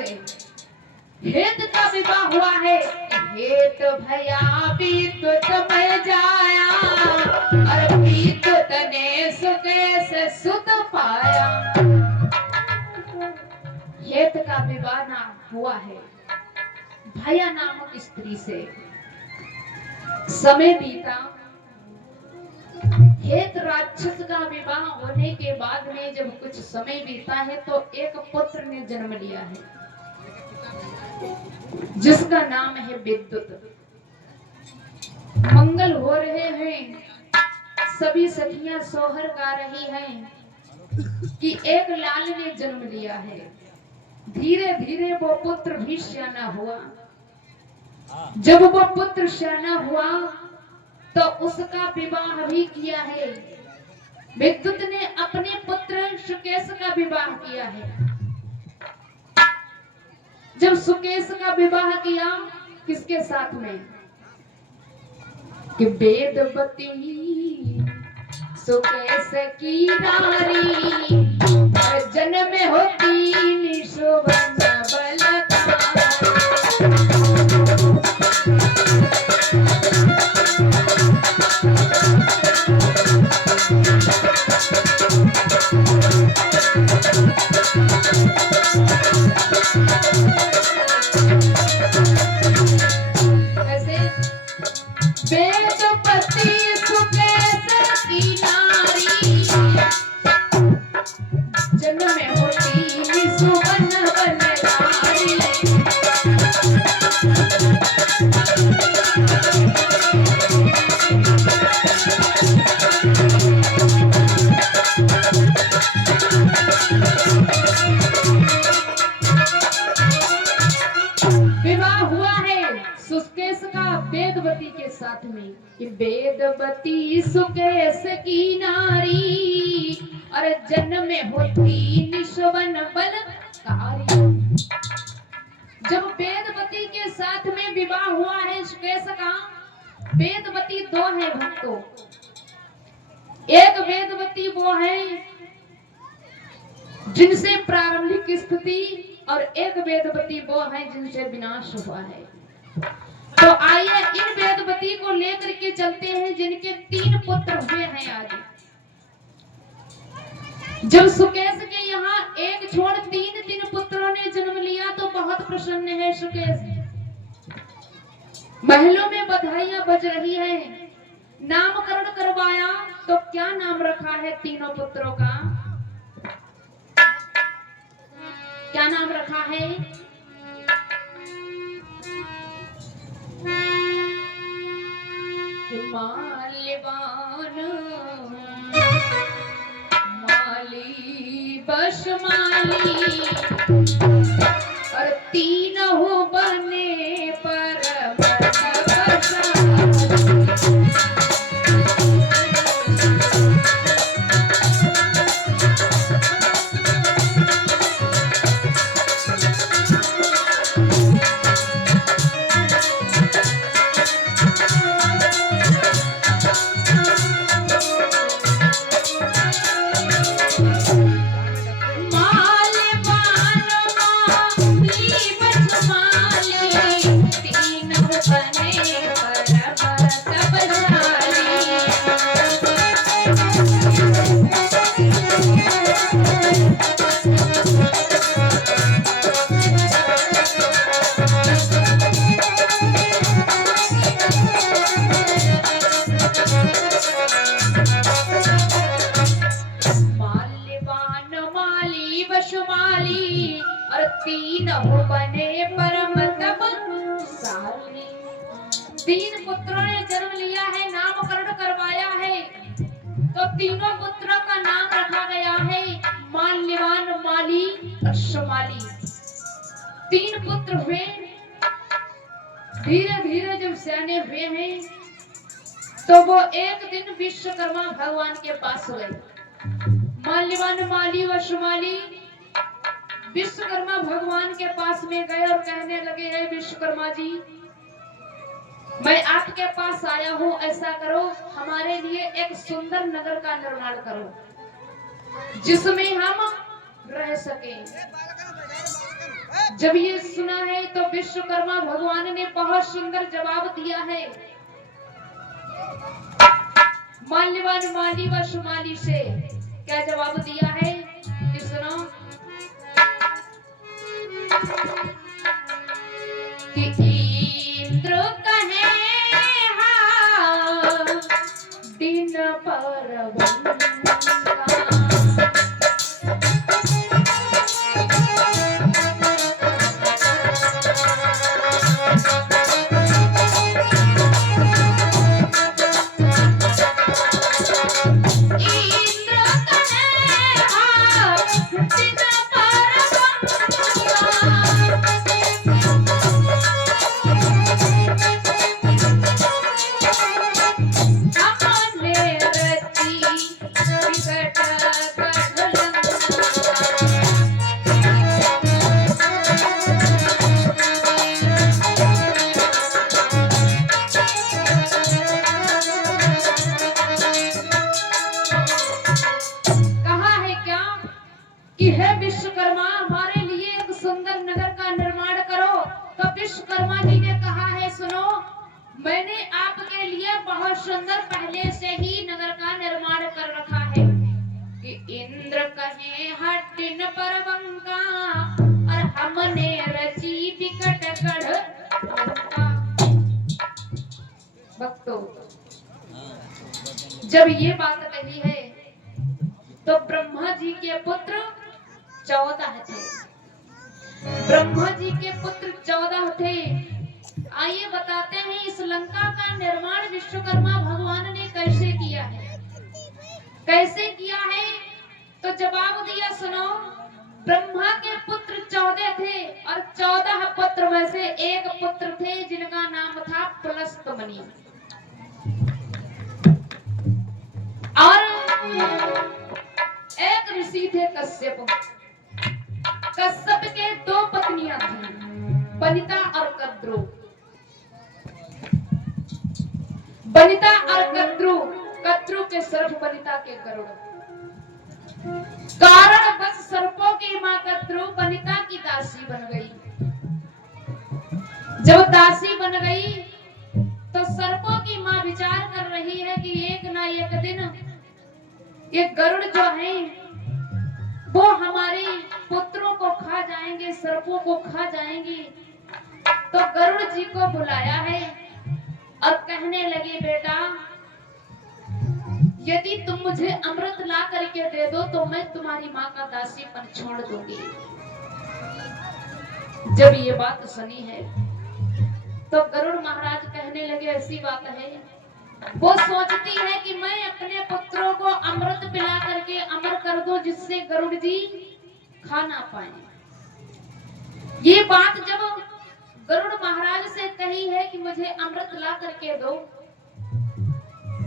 से हेत का विवाह हुआ है। हेत भया बीतुत में जाया और बीतुत ने सुके से सुत पाया। हेत का विवाह ना हुआ है भया नामक स्त्री से। समय बीता, हेत राक्षस का विवाह होने के बाद में जब कुछ समय बीता है तो एक पुत्र ने जन्म लिया है जिसका नाम है विद्युत। मंगल हो रहे हैं, सभी सखियां सोहर गा रही हैं कि एक लाल ने जन्म लिया है। धीरे धीरे वो पुत्र भी श्याना हुआ। जब वो पुत्र श्याना हुआ तो उसका विवाह भी किया है। विद्युत ने अपने पुत्र सुकेश का विवाह किया है। जब सुकेश का विवाह किया किसके साथ में कि वेदवती सुकेश की नारी जन्म होती निशुभन बलता। वेदवती सुकेश की नारी जन्म में होती सुवन बनधारी। विवाह हुआ है सुकेश का वेदवती के साथ में कि वेदवती सुकेश की नारी और जन्म में होती निशुवन बलकारी। जब वेदवती के साथ में विवाह हुआ है सुकेश का, वेदवती दो है भक्तों। एक वेदवती वो है जिनसे प्रारंभिक स्थिति और एक वेदवती वो है जिनसे विनाश हुआ है। तो आइए इन वेदवती को लेकर के चलते हैं जिनके 3 पुत्र हुए हैं आज। जब सुकेश के यहाँ एक छोड़ 3 पुत्रों ने जन्म लिया तो बहुत प्रसन्न है सुकेश। महलों में बधाइयां बज रही हैं। नामकरण करवाया तो क्या नाम रखा है तीनों पुत्रों का? क्या नाम रखा है? माल्यवान माली बशमाली और तीनों बने परम तपस्वी। और तीनों बने परम तपस्वी। 3 पुत्रों ने जन्म लिया है, नामकरण करवाया है। तो तीनों पुत्रों का नाम रखा गया है माल्यवान, माली और शमाली। 3 पुत्र हुए। धीरे धीरे जब सयाने हुए हैं तो वो एक दिन विश्वकर्मा भगवान के पास गए। माल्यवान, माली व शमाली विश्वकर्मा भगवान के पास में गए और कहने लगे, है विश्वकर्मा जी, मैं आपके पास आया हूँ, ऐसा करो हमारे लिए एक सुंदर नगर का निर्माण करो जिसमें हम रह सके, जब ये सुना है तो विश्वकर्मा भगवान ने बहुत सुंदर जवाब दिया है माल्यवान माली व शुमाली से। क्या जवाब दिया है कि सुनो कि इंद्र कहे हाँ दिन पर कि है विश्वकर्मा हमारे लिए एक सुंदर नगर का निर्माण करो। तो विश्वकर्मा जी ने कहा है सुनो मैंने आपके लिए बहुत सुंदर पहले से ही नगर का निर्माण कर रखा है कि इंद्र कहे हटिन परवंका और हमने रची विकट गढ़। भक्तों जब ये बात कही है तो ब्रह्मा जी के पुत्र 14 थे। ब्रह्मा जी के पुत्र 14 थे। आइए बताते हैं इस लंका का निर्माण विश्वकर्मा भगवान ने कैसे किया है। कैसे किया है तो जवाब दिया सुनो ब्रह्मा के पुत्र 14 थे और 14 पुत्र में से एक पुत्र थे जिनका नाम था पुलस्तमनि। और एक ऋषि थे कश्यप। कश्यप के 2 पत्नियां थी बनिता और कद्रु। बनिता और कद्रु, कद्रु के सर्प बनिता के गरुड़। कारण बस सर्पों की मां कद्रु बनिता की दासी बन गई। जब दासी बन गई तो सर्पों की मां विचार कर रही है कि एक ना एक दिन ये गरुड़ जो है वो हमारे पुत्रों को खा जाएंगे, सर्पों को खा जाएंगे। तो गरुड़ जी को बुलाया है और कहने लगे बेटा यदि तुम मुझे अमृत ला करके दे दो तो मैं तुम्हारी माँ का दासीपन छोड़ दूंगी। जब ये बात सुनी है तो गरुड़ महाराज कहने लगे ऐसी बात है। वो सोचती है कि मैं अपने पुत्रों को अमृत पिला करके अमर कर दूं जिससे गरुड़ जी खा ना पाए। ये बात जब गरुड़ महाराज से कही है कि मुझे अमृत ला करके दो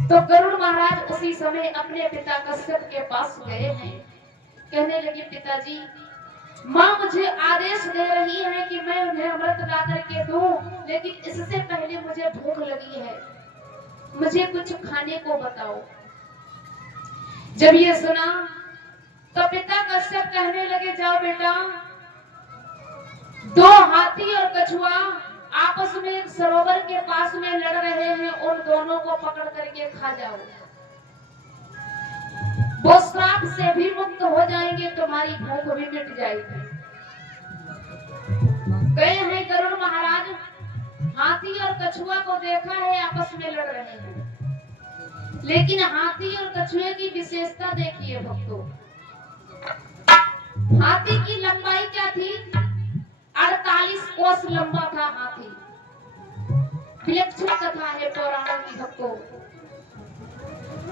तो गरुड़ महाराज उसी समय अपने पिता कश्यप के पास गए हैं। कहने लगे पिताजी माँ मुझे आदेश दे रही है कि मैं उन्हें अमृत ला करके दूं लेकिन इससे पहले मुझे भूख लगी है, मुझे कुछ खाने को बताओ। जब ये सुना तो पिता कश्यप कहने लगे जाओ बेटा 2 हाथी और कछुआ आपस में एक सरोवर के पास में लड़ रहे हैं, उन दोनों को पकड़ करके खा जाओ। वो श्राप से भी मुक्त हो जाएंगे, तुम्हारी भूख भी मिट जाएगी। गए हैं गरुड़ महाराज, हाथी और कछुआ को देखा है आपस में लड़ रहे हैं, लेकिन हाथी और कछुए की विशेषता देखिए भक्तों। हाथी की लंबाई क्या थी? 48 कोस लंबा था हाथी। विलक्षण कथा है पुराणों की भक्तों।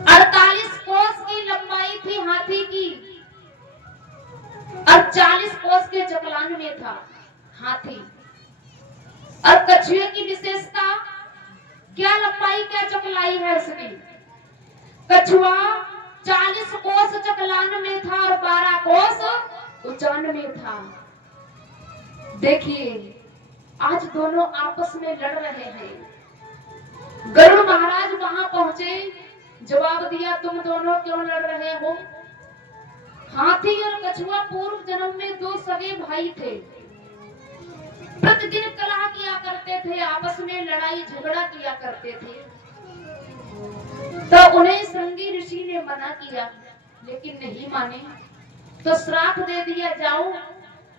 48 कोस की लंबाई थी हाथी की और 40 कोस के चकलान में था हाथी। और कछुए की विशेषता क्या लंबाई क्या चकलाई है उसकी? कछुआ 40 कोस चकलान में था और 12 कोस उचान में था। देखिए आज दोनों आपस में लड़ रहे हैं। गरुड़ महाराज वहां पहुंचे, जवाब दिया तुम दोनों क्यों लड़ रहे हो? हाथी और कछुआ पूर्व जन्म में 2 सगे भाई थे। थे, आपस में लड़ाई झगड़ा किया करते थे। तो उन्हें श्रृंगी ऋषि ने मना किया, लेकिन नहीं माने। तो श्राप दे दिया, जाओ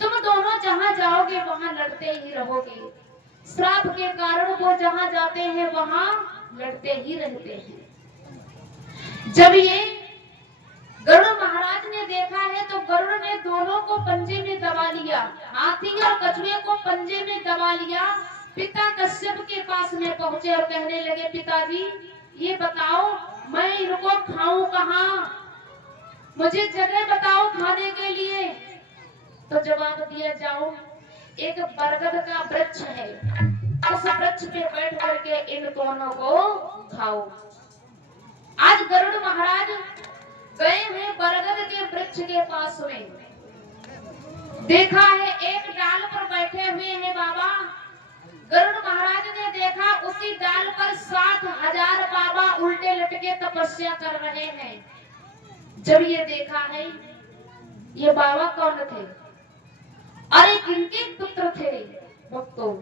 तुम दोनों जहां जाओगे वहां लड़ते ही रहोगे। श्राप के कारण वो जहां जाते हैं वहां लड़ते ही रहते हैं। जब ये गरुड़ महाराज ने देखा है तो गरुड़ ने दोनों को पंजे में दबा लिया, हाथी और कछुए को पंजे में दबा लिया। पिता कश्यप के पास में पहुंचे और कहने लगे, पिताजी ये बताओ मैं इनको खाऊं कहां, मुझे जगह बताओ खाने के लिए। तो जवाब दिया, जाओ एक बरगद का वृक्ष है, उस वृक्ष पे बैठ करके इन दोनों को खाओ। आज गरुड़ महाराज गए हैं बरगद के वृक्ष के पास में, देखा है एक डाल पर बैठे हुए हैं बाबा। गरुड़ महाराज ने देखा उसी डाल पर 60,000 बाबा उल्टे लटके तपस्या कर रहे हैं। जब ये देखा है, ये बाबा कौन थे? अरे किनके पुत्र थे भक्तों?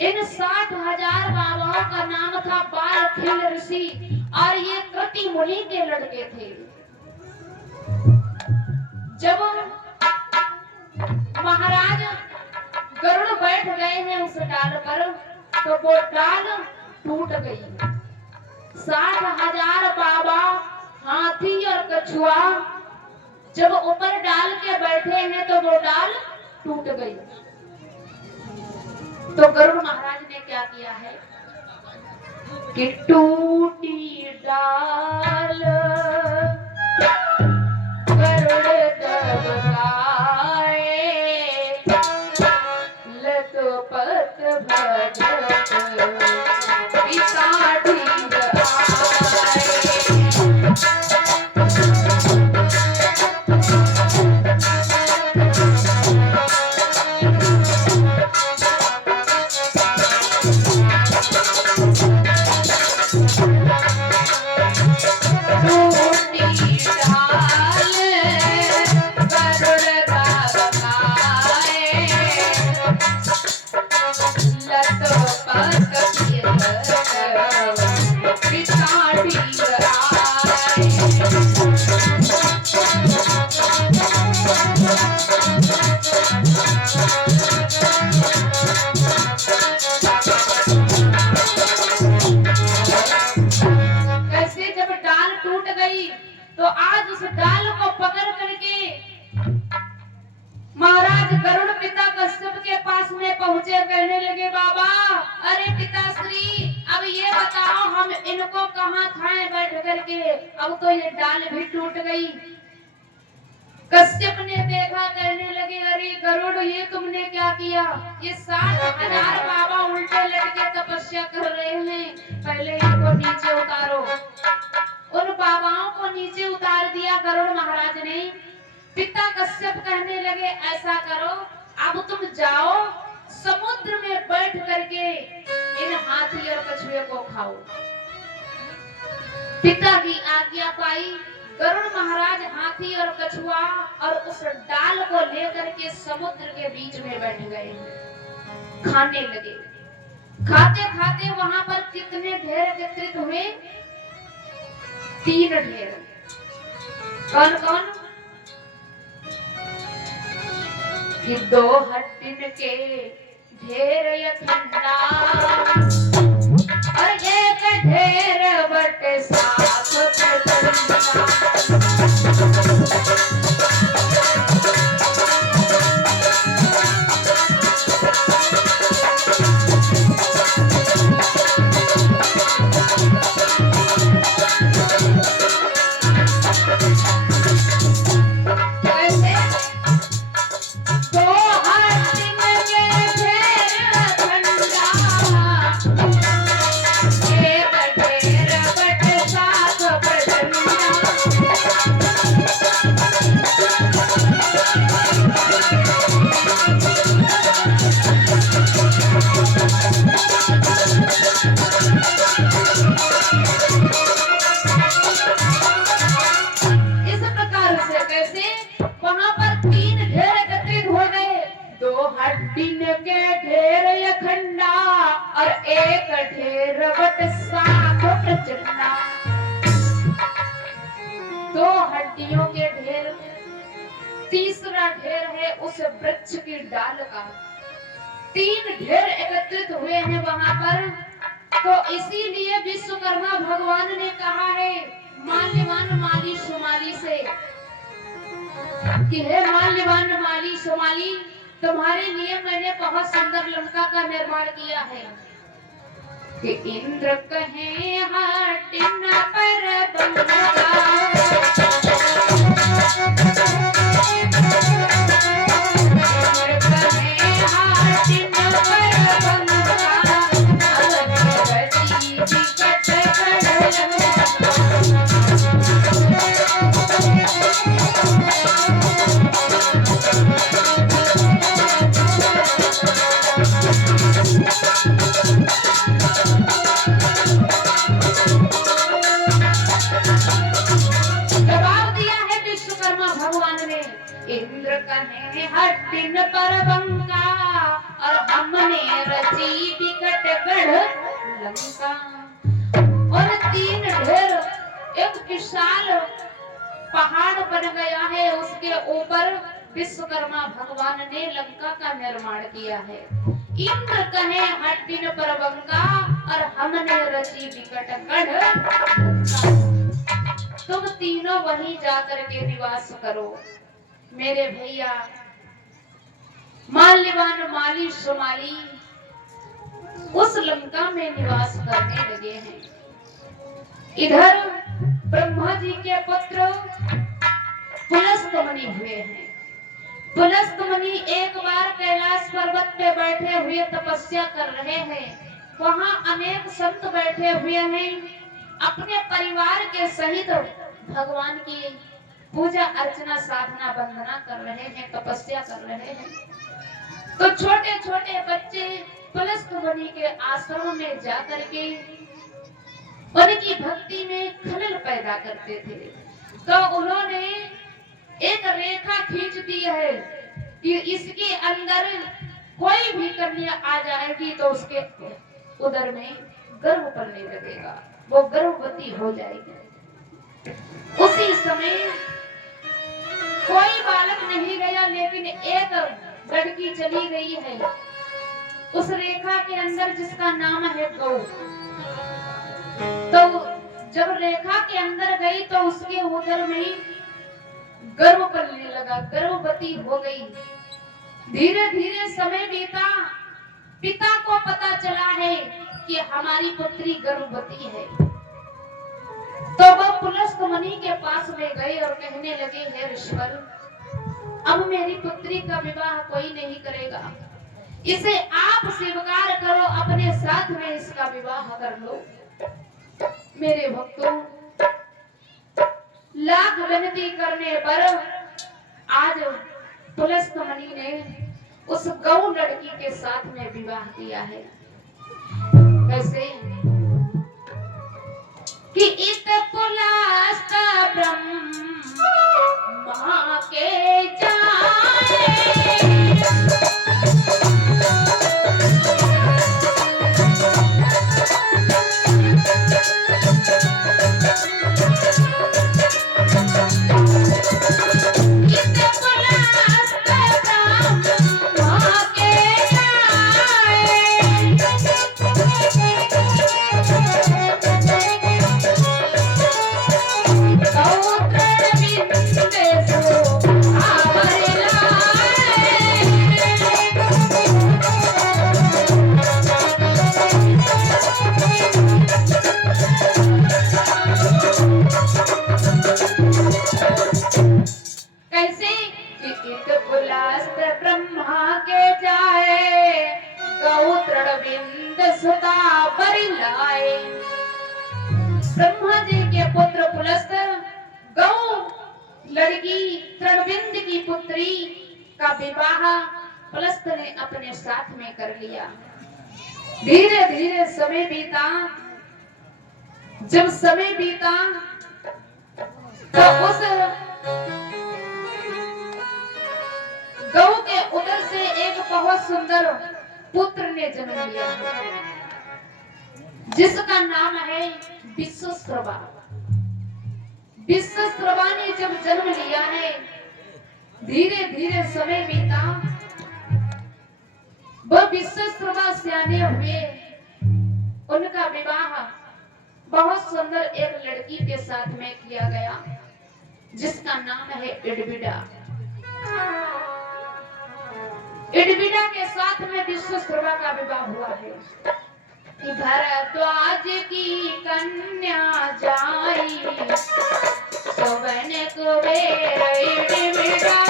इन 60,000 बाबाओं का नाम था बालखिल ऋषि और ये कृति मुनि के लड़के थे। जब महाराज गरुड़ बैठ गए हैं उस डाल पर, तो वो डाल टूट गई। 60,000 बाबा, हाथी और कछुआ जब ऊपर डाल के बैठे हैं तो वो डाल टूट गई। तो गरुड़ महाराज ने क्या किया है कि टूटी डाल गरुड़ दबकाए, लत पत भजत पिता ढींग आए। तो आज उस डाल को पकड़ करके महाराज गरुड़ पिता कश्यप के पास में पहुंचे, कहने लगे, बाबा अरे पिताश्री अब ये बताओ हम इनको कहाँ खाएं बैठ करके, अब तो ये डाल भी टूट गई। कश्यप ने देखा, कहने लगे, अरे गरुड़ ये तुमने क्या किया? ये 60,000 बाबा उल्टे लटके तपस्या कर रहे हैं, पहले इनको नीचे उतारो। उन बाबाओं को नीचे उतार दिया गरुड़ महाराज ने। पिता कश्यप कहने लगे, ऐसा करो अब तुम जाओ समुद्र में बैठ करके इन हाथी और कछुए को खाओ। पिता की आज्ञा पाई, गरुड़ महाराज हाथी और कछुआ और उस डाल को लेकर के समुद्र के बीच में बैठ गए, खाने लगे। खाते खाते वहां पर कितने ढेर एकत्रित हुए? 3 ढेर। कौन कौन? कि 2 हड्डिन के ढेर यथंडा और 1 ढेर बट साफ प्रचंडा। और एक ढेर बट सात प्रचंडा, दो हड्डियों के ढेर, तीसरा ढेर है उस वृक्ष की डाल का। तीन ढेर एकत्रित हुए हैं वहां पर। तो इसीलिए विश्वकर्मा भगवान ने कहा है माल्यवान माली सुमाली से कि हे माल्यवान माली सुमाली, तुम्हारे लिए मैंने बहुत सुंदर लंका का निर्माण किया है कि इंद्र कहे हट न पर बंगा, इंद्र कहे हट्टिन पर बंका और हमने रची विकट गढ़ लंका। और तीन ढेर एक विशाल पहाड़ बन गया है, उसके ऊपर विश्वकर्मा भगवान ने लंका का निर्माण किया है। इंद्र कहे हट्टिन पर बंका और हमने रची विकट गढ़ लंका। तुम तीनों वहीं जाकर के निवास करो। मेरे भैया माल्यवान माली सुमाली उस लंका में निवास करने लगे हैं। इधर ब्रह्मा जी के पुत्र पुलस्त मुनि हुए हैं। पुलस्त मुनि एक बार कैलाश पर्वत पे बैठे हुए तपस्या कर रहे हैं। वहां अनेक संत बैठे हुए हैं, अपने परिवार के सहित भगवान की पूजा अर्चना साधना वंदना कर रहे हैं, तपस्या कर रहे हैं। तो छोटे छोटे बच्चे पुलस्त मुनि के आश्रम में जाकर के उनकी भक्ति में खलल पैदा करते थे। तो उन्होंने एक रेखा खींच दी है कि इसके अंदर कोई भी कन्या आ जाएगी तो उसके उदर में गर्भ पलने लगेगा, वो गर्भवती हो जाएगी। उसी समय कोई बालक नहीं गया, लेकिन एक लड़की चली गई है उस रेखा के अंदर जिसका नाम है गौ। तो जब रेखा के अंदर गई तो उसके उदर में गर्भ पलने लगा, गर्भवती हो गई। धीरे धीरे समय बीता, पिता को पता चला है कि हमारी पुत्री गर्भवती है। तो वह पुलस्त मुनि के पास में गए और कहने लगे हे ऋषिवर, अब मेरी पुत्री का विवाह कोई नहीं करेगा, इसे आप स्वीकार करो, अपने साथ में इसका विवाह कर लो। मेरे भक्तों, लाख विनती करने पर आज पुलस्त मुनि ने उस गौ लड़की के साथ में विवाह किया है। कैसे कि इत पुलस्त ब्रह्मा के जाए, ब्रह्मा जी के पुत्र पुलस्त गौ लड़की तृणबिंद की पुत्री का विवाह पुलस्त ने अपने साथ में कर लिया। धीरे धीरे समय बीता। जब समय बीता तो उस गौ के उदर से एक बहुत सुंदर पुत्र ने जन्म लिया। जिसका नाम है विश्वश्रवा। विश्वश्रवा ने जब जन्म लिया है, धीरे धीरे समय बीता, वह विश्वश्रवा सियाने हुए। उनका विवाह बहुत सुंदर एक लड़की के साथ में किया गया, जिसका नाम है इडविडा। इडविडा के साथ में विश्वश्रवा का विवाह हुआ है। भरद्वाज की कन्या जाई, सुवन कुबेर इडविडा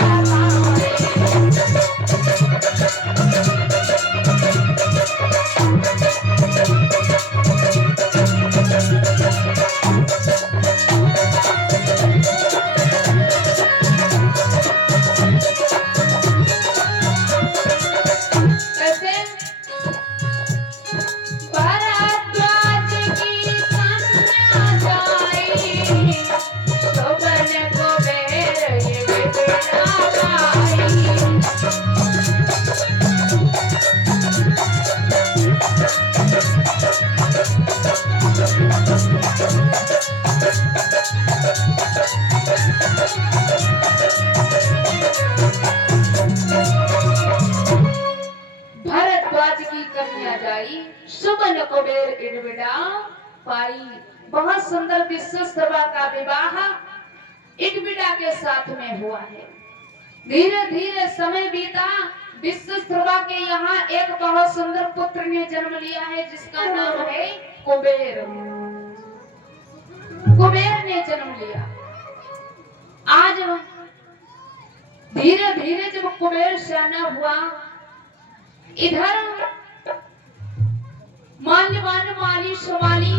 सुवन कुबेर इडविडा पाई। बहुत सुंदर विश्वश्रवा का विवाह इडविडा के साथ में हुआ है। धीरे धीरे समय बीता, विश्वश्रवा के यहाँ एक बहुत सुंदर पुत्र ने जन्म लिया है, जिसका नाम है कुबेर। कुबेर ने जन्म लिया। आज धीरे धीरे जब कुबेर सियाना हुआ, इधर माल्यवान माली सुमाली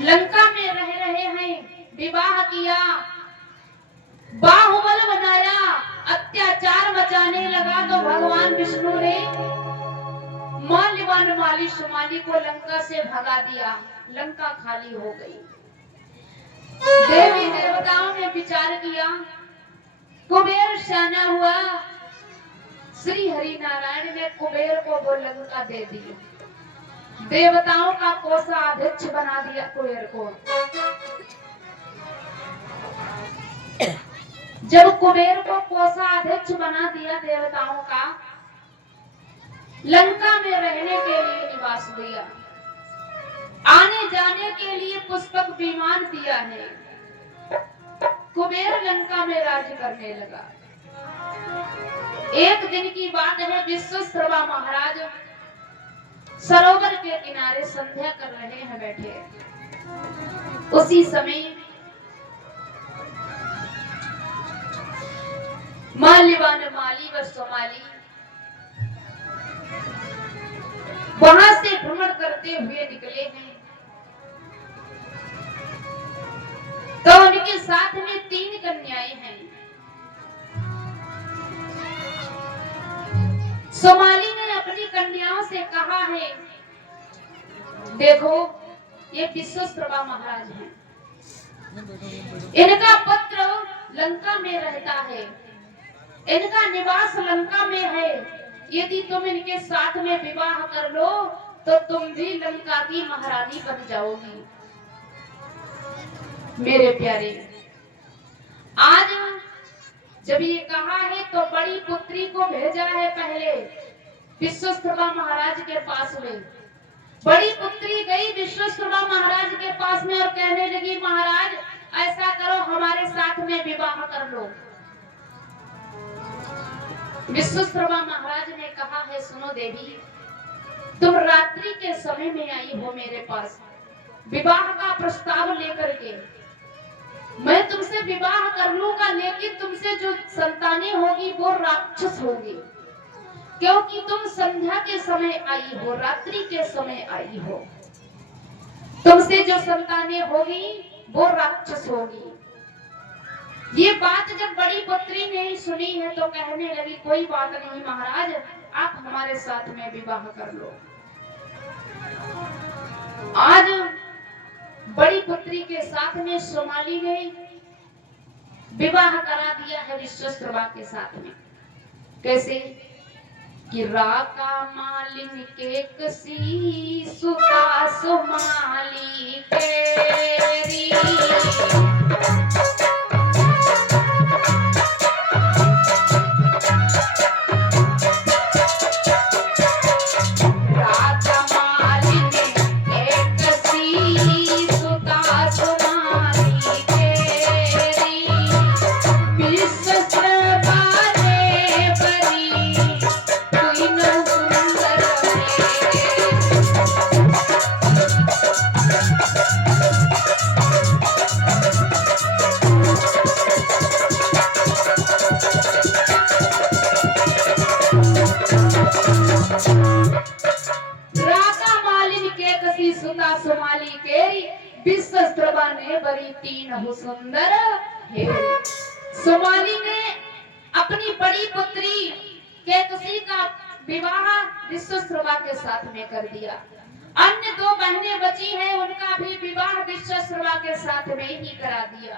लंका में रह रहे हैं। विवाह किया, बाहुबल बनाया, अत्याचार मचाने लगा, तो भगवान विष्णु ने माल्यवान माली सुमाली को लंका से भगा दिया। लंका खाली हो गई। देवी देवताओं ने विचार किया, कुबेर सियाना हुआ, श्री हरि नारायण ने कुबेर को वो लंका दे दी। देवताओं का कोषाध्यक्ष बना दिया कुबेर को। जब कुबेर को कोषाध्यक्ष बना दिया देवताओं का, लंका में रहने के लिए निवास दिया, आने जाने के लिए पुष्पक विमान दिया है। कुबेर लंका में राज्य करने लगा। एक दिन की बात है, विश्वश्रवा महाराज सरोवर के किनारे संध्या कर रहे हैं बैठे। उसी समय माल्यवान माली व सुमाली वहां से भ्रमण करते हुए निकले हैं। तो उनके साथ में 3 कन्याएं हैं। सुमाली ने अपनी कन्याओं से कहा है, देखो ये विश्वश्रवा महाराज हैं, इनका पुत्र लंका में रहता है, इनका निवास लंका में है। यदि तुम इनके साथ में विवाह कर लो तो तुम भी लंका की महारानी बन जाओगी। मेरे प्यारे, आज जब ये कहा है तो बड़ी पुत्री को भेजा है पहले विश्वश्रवा महाराज के पास में। बड़ी पुत्री गई विश्वश्रवा महाराज के पास में और कहने लगी, महाराज ऐसा करो, हमारे साथ में विवाह कर लो। विश्वश्रवा महाराज ने कहा है, सुनो देवी, तुम रात्रि के समय में आई हो मेरे पास विवाह का प्रस्ताव लेकर के। मैं तुमसे विवाह कर लूंगा, लेकिन तुमसे जो संतानें होगी वो राक्षस होगी, क्योंकि तुम संध्या के समय आई हो, रात्रि के समय आई हो। तुमसे जो संतानें होगी वो राक्षस होगी। ये बात जब बड़ी पुत्री ने सुनी है तो कहने लगी, कोई बात नहीं महाराज, आप हमारे साथ में विवाह कर लो। आज बड़ी पुत्री के साथ में सुमाली ने विवाह करा दिया है विश्वश्रवा के साथ में। कैसे? कि राका मालिन के कसी सुता सुमाली केरी। राका मालिन के कसी सुता सुमाली केरी। विश्वस्त्र बारे बरी कोई न सुंदर राका मालिन के कसी सुता सुमाली केरी। विश्वस्त्रवा ने बरी तीन हो सुंदर हे। सुमाली ने अपनी बड़ी पुत्री केकसी का विवाह विश्वस्त्रवा के साथ में कर दिया। अन्य दो बहनें बची हैं, उनका भी विवाह विश्वस्त्रवा के साथ में ही करा दिया।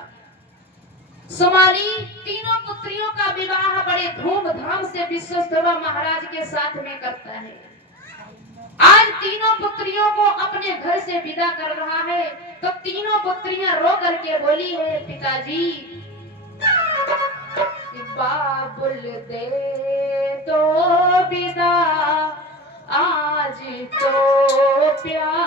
सुमाली तीनों पुत्रियों का विवाह बड़े धूमधाम से विश्वस्त्रवा महाराज के साथ में करता है। आज तीनों पुत्रियों को अपने घर से विदा कर रहा है, तो तीनों पुत्रियां रो करके बोली है, पिताजी बाबुल दे दो विदा, आज तो प्यार